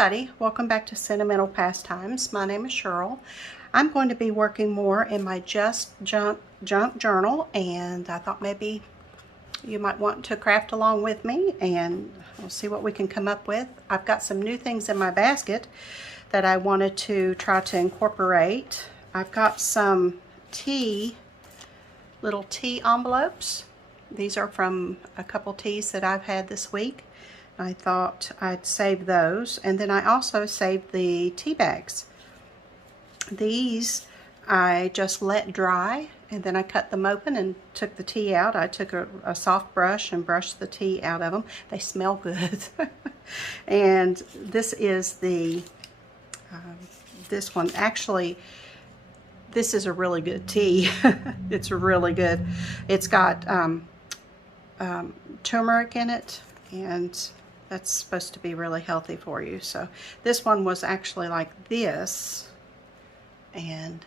everybody, welcome back to Sentimental Pastimes. My name is Cheryl. I'm going to be working more in my Just Junk journal, and I thought maybe you might want to craft along with me and we'll see what we can come up with. I've got some new things in my basket that I wanted to try to incorporate. I've got some little tea envelopes. These are from a couple teas that I've had this week. I thought I'd save those, and then I also saved the tea bags. These I just let dry, and then I cut them open and took the tea out. I took a soft brush and brushed the tea out of them. They smell good. And this is the this one. Actually, this is a really good tea. It's really good. It's got turmeric in it, and that's supposed to be really healthy for you. So this one was actually like this, and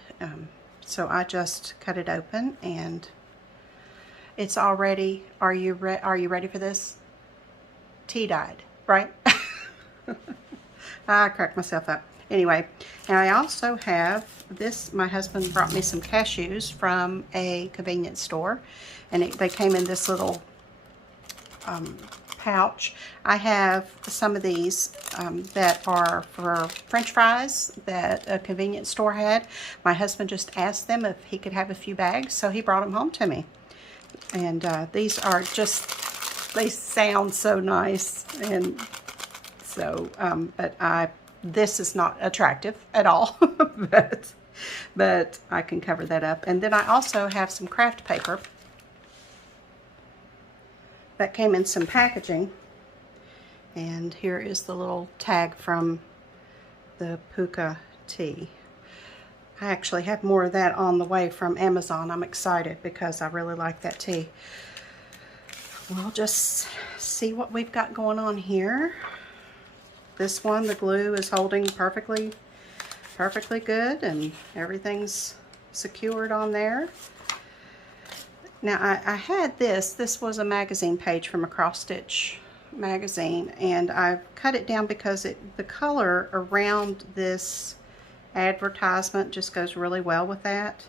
so I just cut it open, and it's already. Are you ready for this? Tea dyed, right? I cracked myself up. Anyway, and I also have this. My husband brought me some cashews from a convenience store, and they came in this little pouch. I have some of these that are for French fries that a convenience store had. My husband just asked them if he could have a few bags, so he brought them home to me. And these are just, they sound so nice. And so, this is not attractive at all, but I can cover that up. And then I also have some craft paper that came in some packaging, and here is the little tag from the Puka tea. I actually have more of that on the way from Amazon. I'm excited because I really like that tea. We'll just see what we've got going on here. This one, the glue is holding perfectly good, and everything's secured on there. Now, I had this was a magazine page from a Cross Stitch magazine, and I've cut it down because the color around this advertisement just goes really well with that.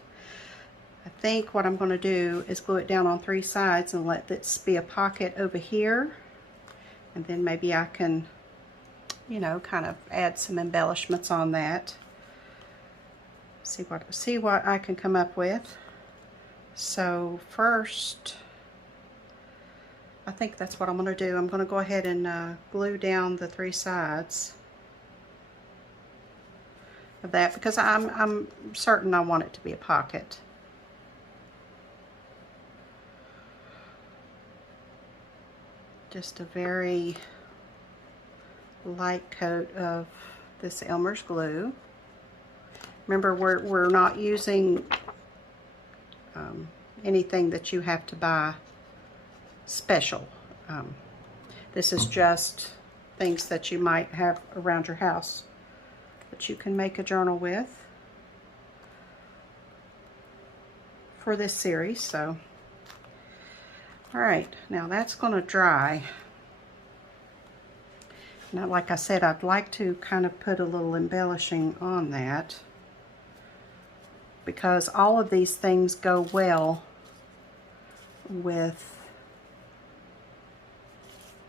I think what I'm going to do is glue it down on 3 sides and let this be a pocket over here, and then maybe I can, you know, kind of add some embellishments on that. See what I can come up with. So first, I think that's what I'm going to do. I'm going to go ahead and glue down the 3 sides of that, because I'm certain I want it to be a pocket. Just a very light coat of this Elmer's glue. Remember, we're not using anything that you have to buy special. This is just things that you might have around your house that you can make a journal with for this series. So, all right, now that's going to dry. Now, like I said, I'd like to kind of put a little embellishing on that, because all of these things go well with.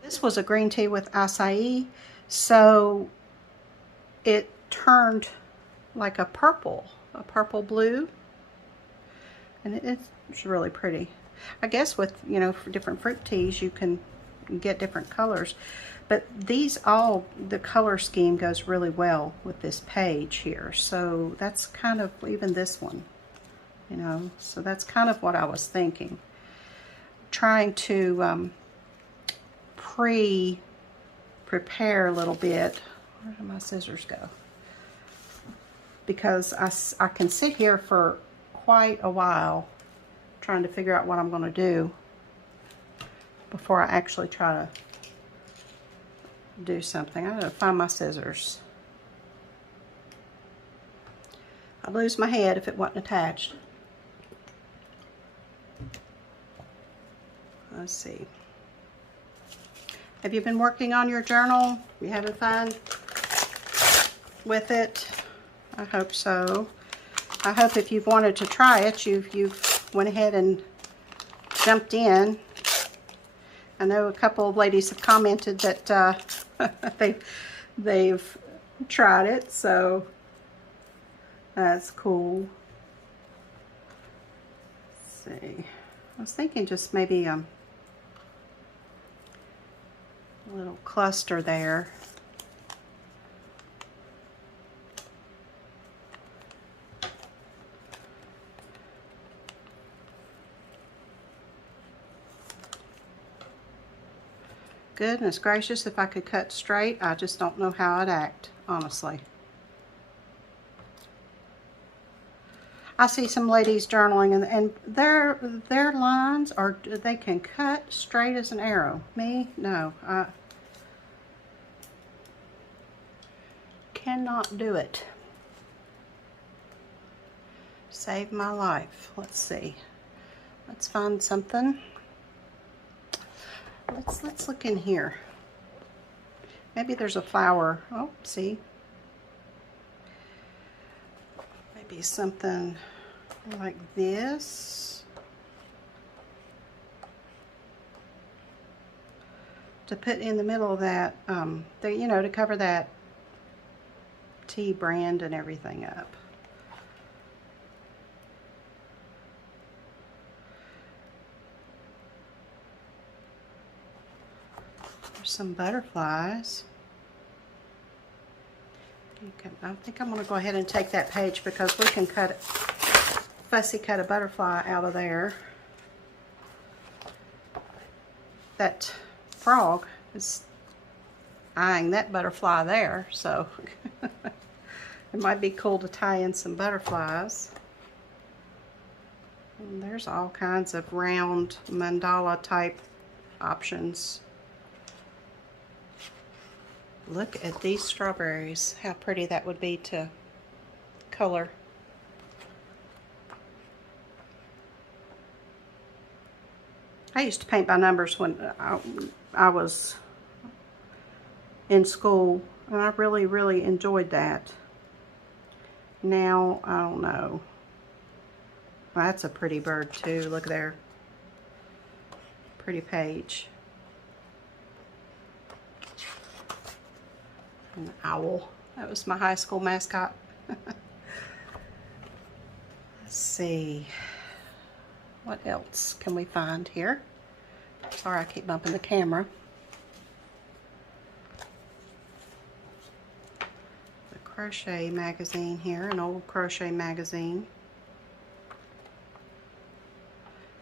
This was a green tea with acai, so it turned like a purple blue, and it's really pretty. I guess with, you know, for different fruit teas you can get different colors, but these the color scheme goes really well with this page here. So that's kind of, even this one, you know, so that's kind of what I was thinking. Trying to prepare a little bit. Where did my scissors go? Because I can sit here for quite a while trying to figure out what I'm going to do before I actually try to do something. I gotta find my scissors. I'd lose my head if it wasn't attached. Let's see. Have you been working on your journal? You having fun? with it. I hope so. I hope if you've wanted to try it, you've went ahead and jumped in. I know a couple of ladies have commented that they've tried it, so that's cool. Let's see. I was thinking just maybe a little cluster there. Goodness gracious, if I could cut straight, I just don't know how I'd act, honestly. I see some ladies journaling and their lines are, they can cut straight as an arrow. Me, no. I cannot do it. Save my life. Let's see. Let's find something. Let's look in here. Maybe there's a flower. Oh, see. Maybe something like this. To put in the middle of that, you know, to cover that tea brand and everything up. Some butterflies. I think I'm going to go ahead and take that page because we can fussy cut a butterfly out of there. That frog is eyeing that butterfly there, so it might be cool to tie in some butterflies. And there's all kinds of round mandala type options. Look at these strawberries. How pretty that would be to color. I used to paint by numbers when I was in school, and I really, really enjoyed that. Now, I don't know. Well, that's a pretty bird too. Look there. Pretty page. An owl. That was my high school mascot. Let's see. What else can we find here? Sorry, I keep bumping the camera. The crochet magazine here, an old crochet magazine.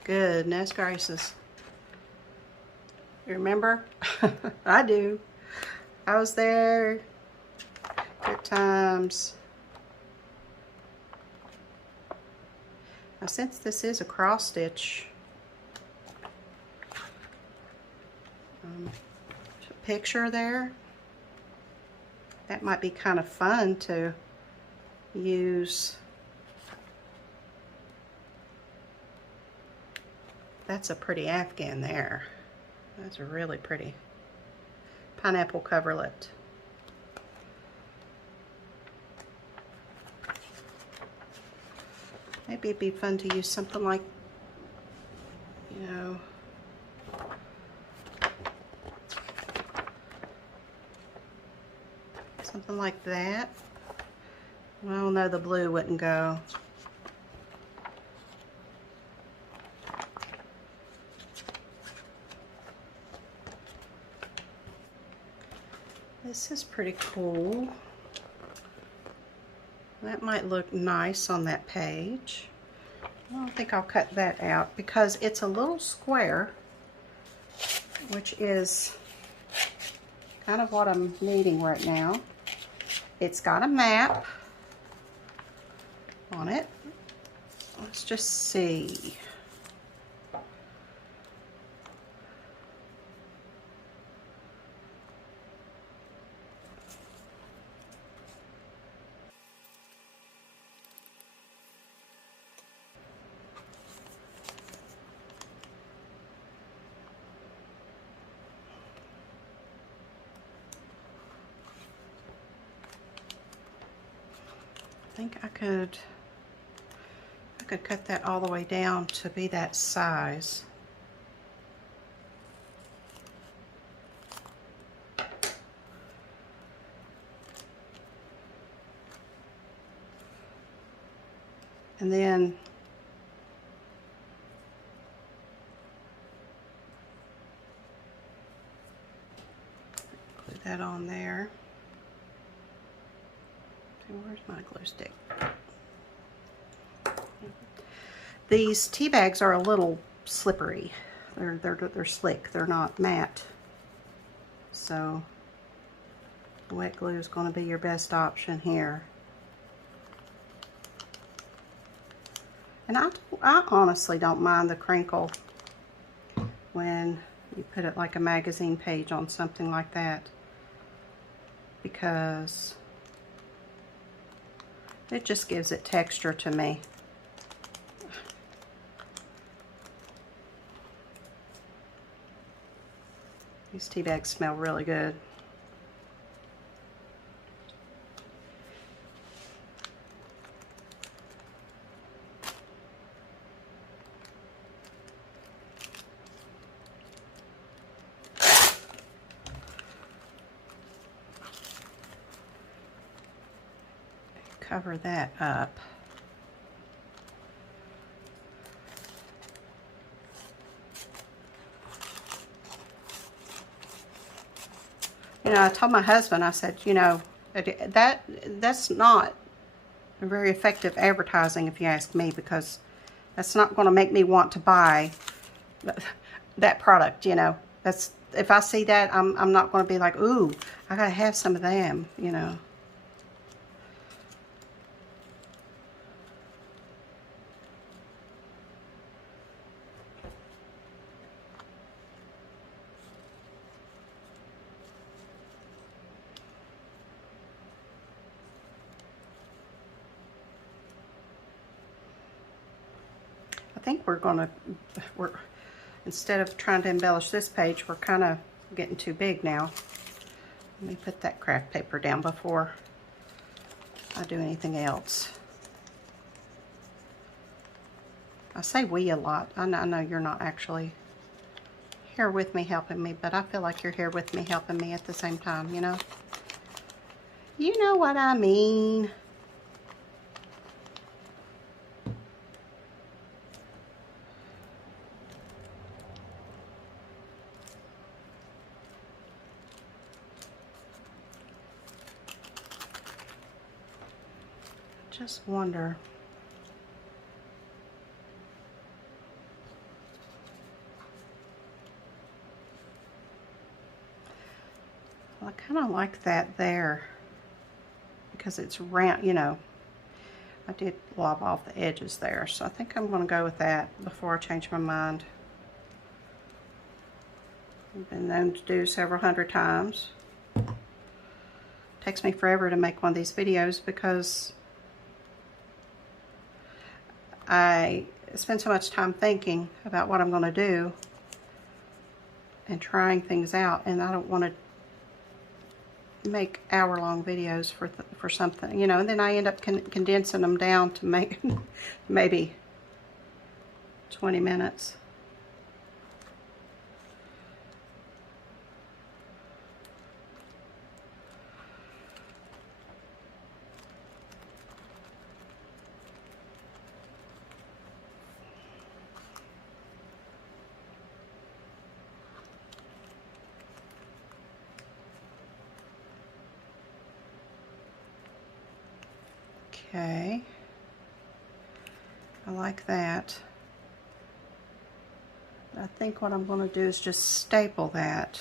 Goodness gracious. You remember? I do. I was there. Good times. Now, since this is a cross stitch picture there, that might be kind of fun to use. That's a pretty afghan there. That's really pretty. Pineapple coverlet. Maybe it'd be fun to use something like, you know, something like that. Well, no, the blue wouldn't go. This is pretty cool. That might look nice on that page. I don't think I'll cut that out because it's a little square, which is kind of what I'm needing right now. It's got a map on it. Let's just see. think I could cut that all the way down to be that size. And then glue that on there. Where's my glue stick? These tea bags are a little slippery. They're slick. They're not matte. So wet glue is going to be your best option here. And I honestly don't mind the crinkle when you put it like a magazine page on something like that, because it just gives it texture to me. These tea bags smell really good. Cover that up. You know, I told my husband, I said, you know, that's not very effective advertising, if you ask me, because that's not going to make me want to buy that product. You know, that's, if I see that, I'm not going to be like, ooh, I gotta have some of them, you know. I think we're instead of trying to embellish this page, we're kind of getting too big now. Let me put that craft paper down before I do anything else. I say we a lot. I know you're not actually here with me helping me, but I feel like you're here with me helping me at the same time, you know? You know what I mean. Just wonder. Well, I kind of like that there because it's round, you know. I did lob off the edges there, so I think I'm going to go with that before I change my mind. I've been known to do several hundred times. It takes me forever to make one of these videos because I spend so much time thinking about what I'm going to do and trying things out, and I don't want to make hour-long videos for something, you know, and then I end up condensing them down to make maybe 20 minutes. Okay, I like that. I think what I'm going to do is just staple that.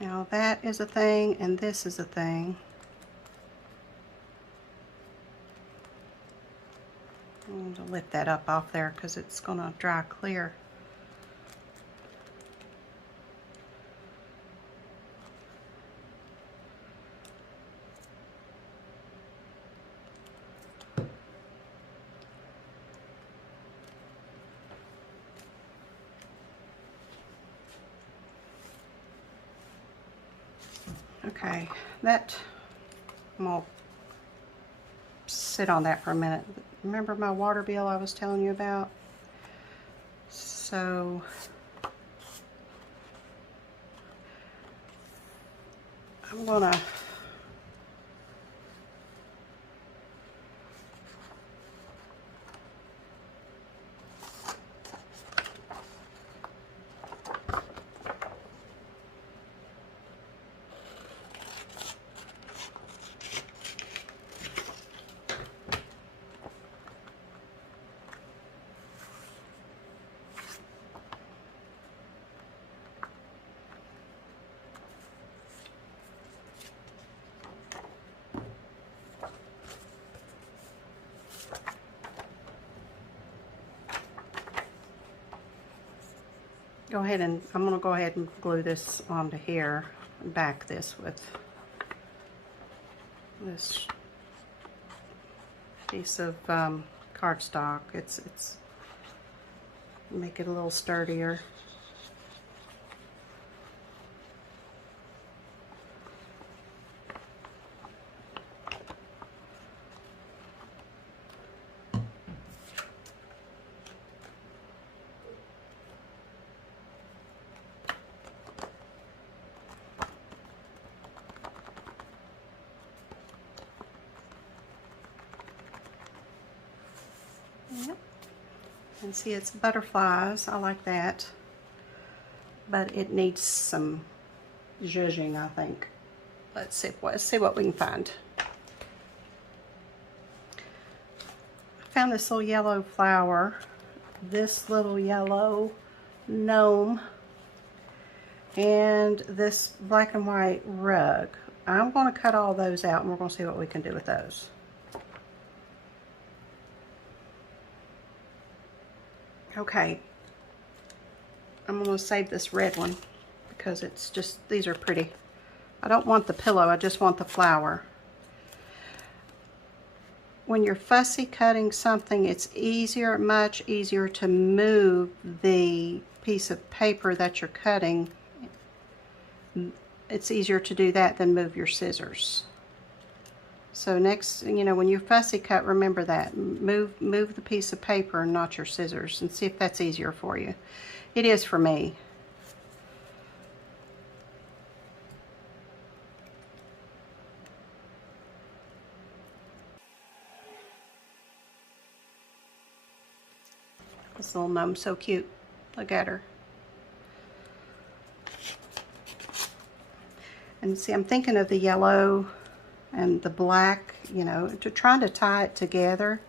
Now that is a thing, and this is a thing. I'm going to lift that up off there because it's going to dry clear. Okay, that, I'm gonna sit on that for a minute. Remember my water bill I was telling you about? So I'm gonna I'm gonna go ahead and glue this onto here and back this with this piece of cardstock. It's make it a little sturdier. Yep. And see, it's butterflies. I like that. But it needs some zhuzhing, I think. Let's see what we can find. I found this little yellow flower, this little yellow gnome, and this black and white rug. I'm going to cut all those out and we're going to see what we can do with those. Okay, I'm going to save this red one because it's just, these are pretty. I don't want the pillow, I just want the flower. When you're fussy cutting something, it's easier, much easier to move the piece of paper that you're cutting. It's easier to do that than move your scissors. So next, you know, when you fussy cut, remember that. Move the piece of paper and not your scissors, and see if that's easier for you. It is for me. This little gnome's so cute. Look at her. And see, I'm thinking of the yellow and the black, you know, trying to tie it together.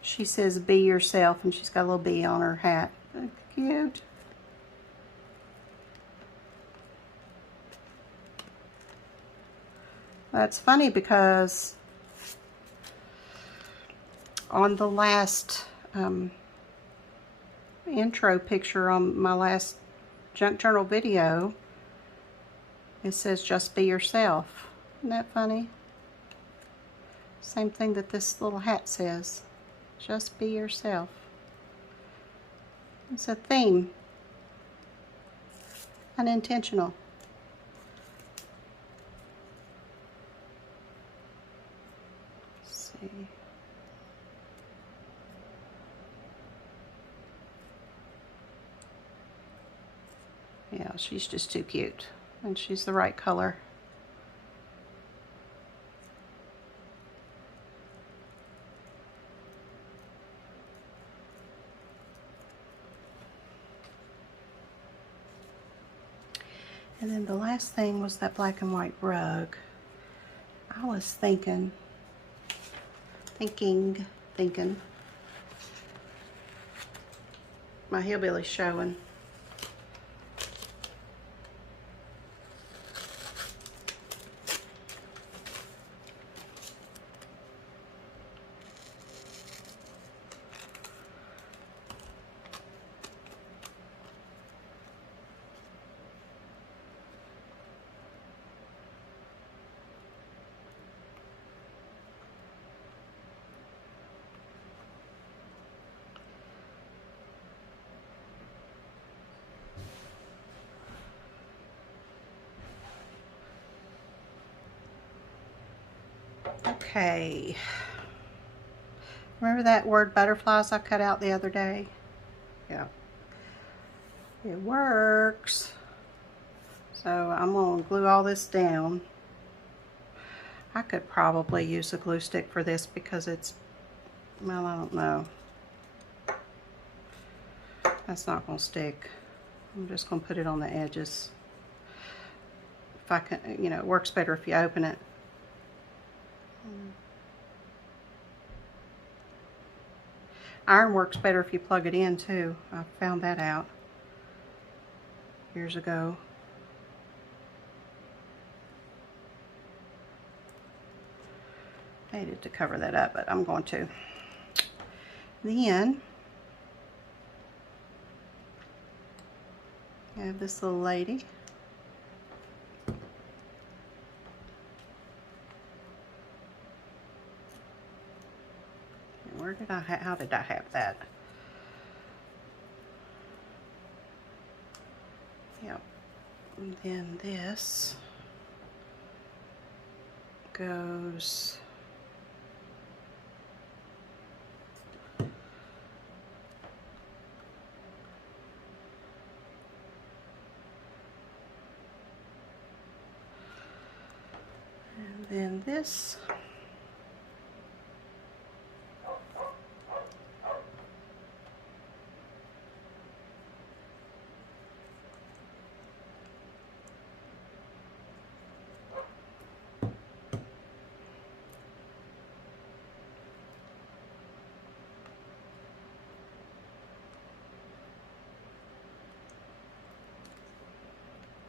She says, "Be yourself," and she's got a little bee on her hat. Cute. That's funny because on the last intro picture on my last junk journal video, it says "just be yourself." Isn't that funny? Same thing that this little hat says, just be yourself. It's a theme, unintentional. Let's see. Yeah, she's just too cute, and she's the right color. And then the last thing was that black and white rug. I was thinking, my hillbilly's showing. Okay. Remember that word butterflies I cut out the other day? Yeah. It works. So I'm going to glue all this down. I could probably use a glue stick for this because it's, well, I don't know. That's not going to stick. I'm just going to put it on the edges. If I can, you know, it works better if you open it. Iron works better if you plug it in too. I found that out years ago. I hated to cover that up, but I'm going to. Then I have this little lady. Where did I how did I have that? Yep. And then this goes and then this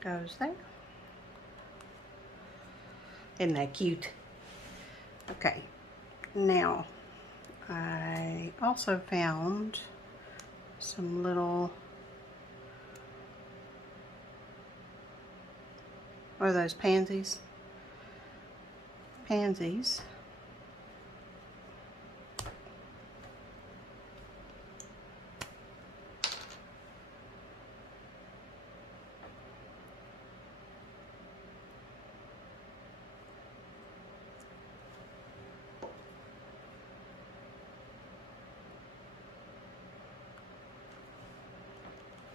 goes there. Isn't that cute? Okay, now I also found some little, what are those, pansies? Pansies.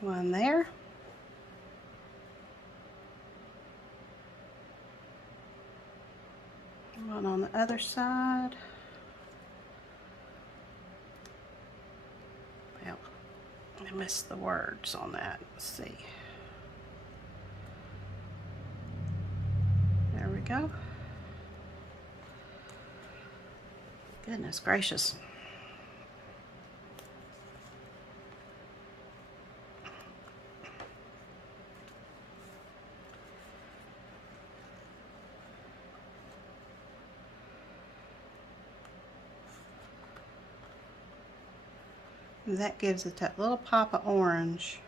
One there. One on the other side. Well, I missed the words on that. Let's see. There we go. Goodness gracious. And that gives it that little pop of orange.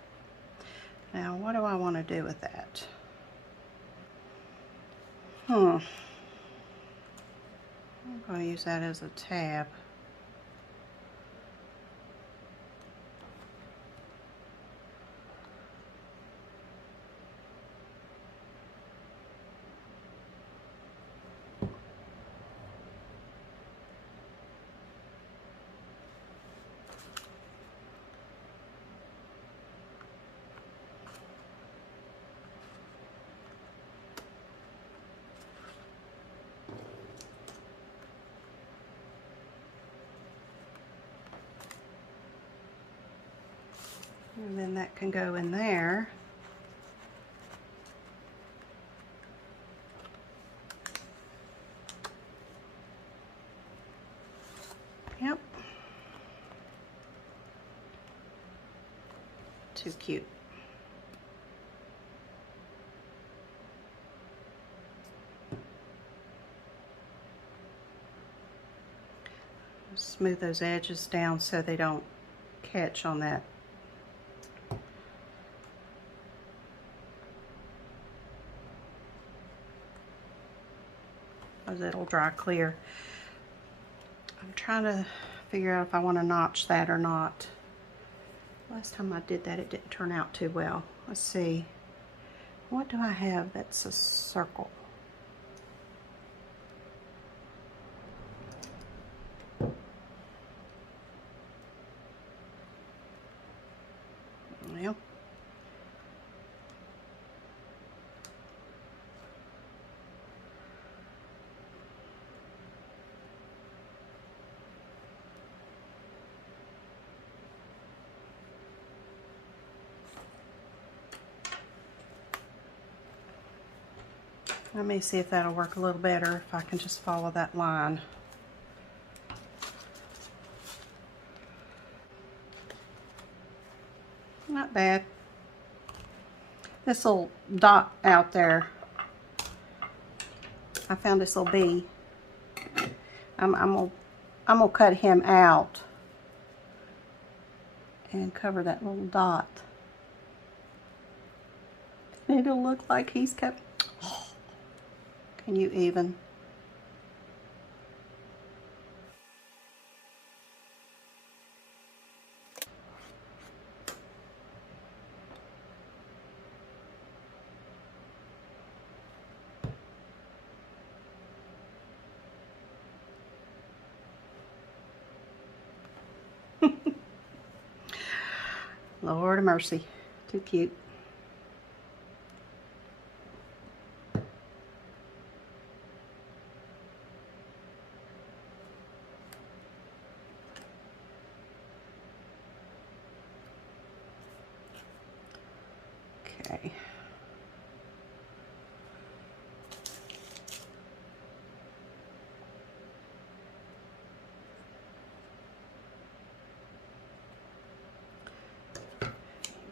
Now, what do I want to do with that? I'm going to use that as a tab. And then that can go in there. Yep. Too cute. Smooth those edges down so they don't catch on that. It'll dry clear. I'm trying to figure out if I want to notch that or not. Last time I did that, it didn't turn out too well. Let's see. What do I have that's a circle? now. Let me see if that'll work a little better if I can just follow that line. Not bad. This little dot out there, I found this little bee. I'm gonna cut him out and cover that little dot. It'll look like he's kept. Oh, can you even? Lord of mercy, too cute. Okay.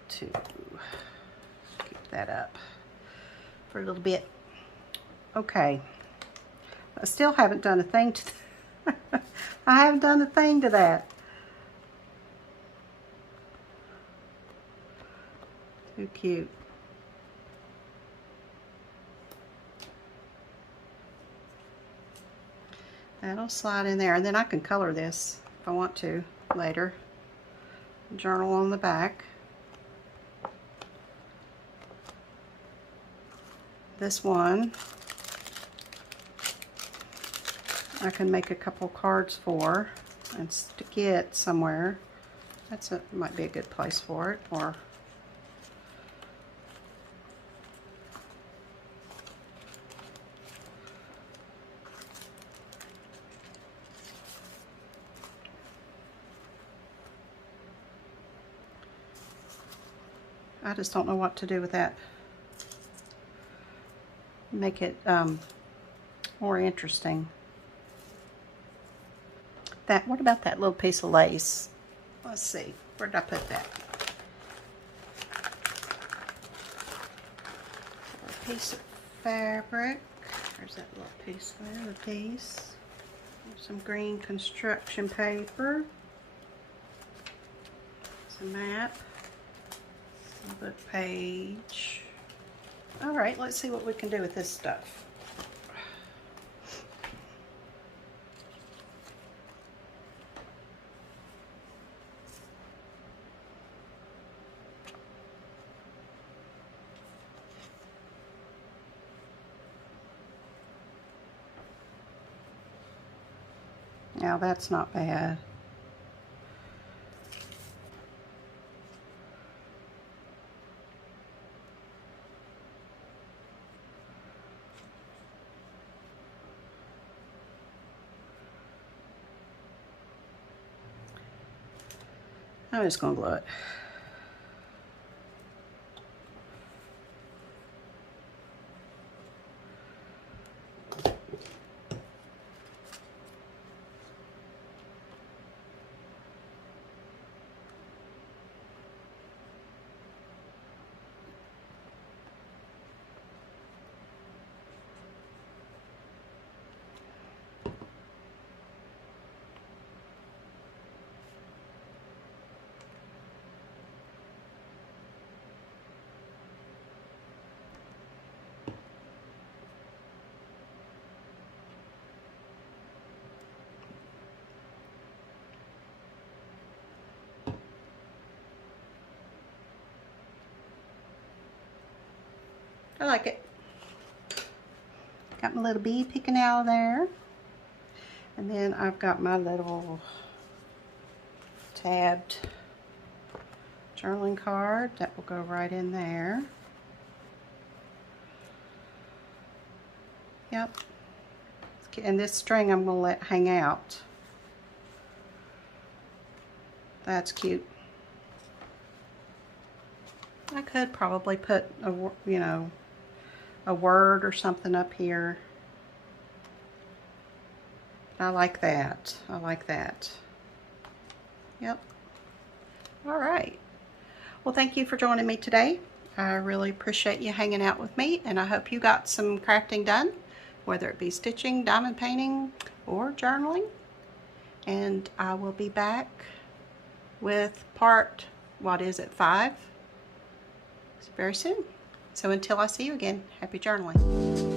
To keep that up for a little bit. Okay. I still haven't done a thing to I haven't done a thing to that. Too cute. That'll slide in there, and then I can color this if I want to later. Journal on the back. This one I can make a couple cards for and stick it somewhere. Might be a good place for it. Or I just don't know what to do with that. Make it more interesting. What about that little piece of lace? Let's see, where did I put that? A piece of fabric. There's that little piece there, the piece. Some green construction paper. Some map. Some book page. All right, let's see what we can do with this stuff. Now that's not bad. I'm just going to glue it. I like it. Got my little bee picking out of there. And then I've got my little tabbed journaling card that will go right in there. Yep. And this string I'm going to let hang out. That's cute. I could probably put a, you know, a word or something up here. I like that. I like that. Yep. All right. Well, thank you for joining me today. I really appreciate you hanging out with me, and I hope you got some crafting done, whether it be stitching, diamond painting, or journaling. And I will be back with part, what is it, 5? Very soon. So until I see you again, happy journaling.